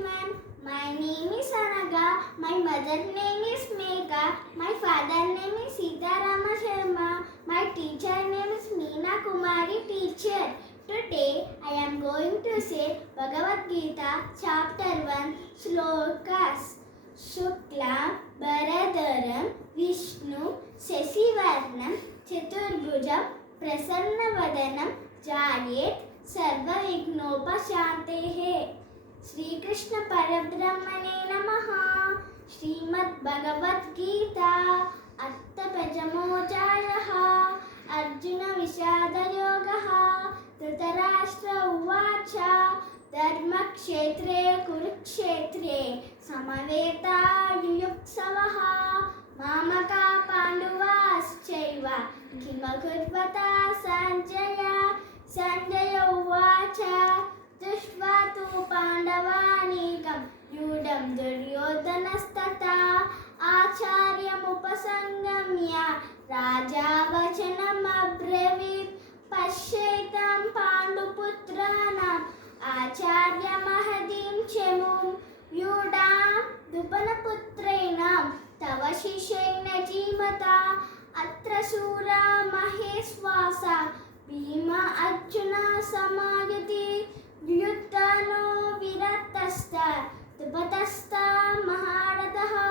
everyone. My name is Anaga. My mother name is Megha. My father name is Sitarama Sharma. My teacher name is Meena Kumari teacher. Today I am going to say Bhagavad Gita chapter 1 slokas. Shukla Bharadaram Vishnu Sesivarnam Chaturbhujam Prasanna Jayet Sarva Vignopashantehe. Shri Krishna Parabrahmane Namaha. Srimad Bhagavad Gita Atta Pajamochayaha Arjuna Vishada Yogaha Dhritarashtra Uvacha Dharma Kshetre Kurukshetre Samaveta Yuyuksavaha Mamaka Panduvas Kimakurvata Sanjaya Sanjaya Uvacha Dushvatu Pandavanikam Yudam Duryodhanastata Acharyam Upasangamya Raja Vachanam Abravit Pashyetam Panduputranam Acharya Mahadim Chemum Yudam Dupanaputrenam Tava Shishaina Jimata Atra Sura Maheswasa Bhima Arjuna Samayati Vyuttano Viratasta Dupatasta Maharataha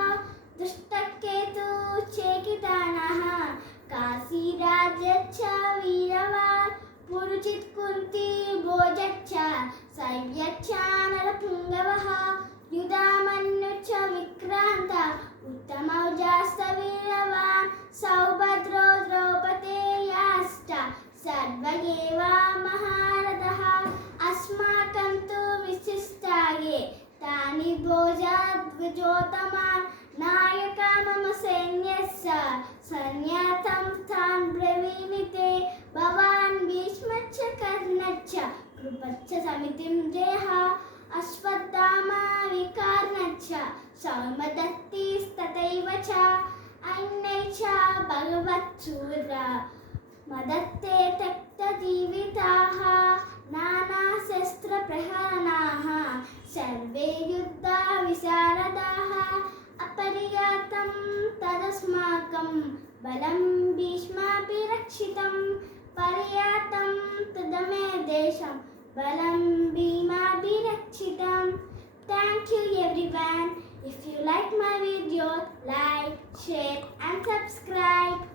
Dushtaketu Chekitanaha Kasi Rajacha Viravar Puruchit Kunti Bojacha Saivyacha Narapungavaha Yudamannucha Vikranta Uttamaujasta Viravan Saubhadro Draupate Yasta Sarvageva Maharadaha Asmakam tu Vishistage Tani Bojad Vijotaman Nayaka Mama Senyasa Sanyatam Tan Bravinite Bhavan Bhishmacha Karnacha Krupacha Samitim Jeha Ashwadama Vikarnacha Saumadatti Stataivacha Ainecha Bhagavat Sura Madatte Takta Divitaha Nana Sestra Prahanaha Sarve Yuddha Visaradaha Apariyatam Tadasmakam Balam Bhishma Pirakshitam Pariyatam Tadame Desham Balam Bhima Pirakshitam. Thank you everyone. If you like my video, like, share and subscribe.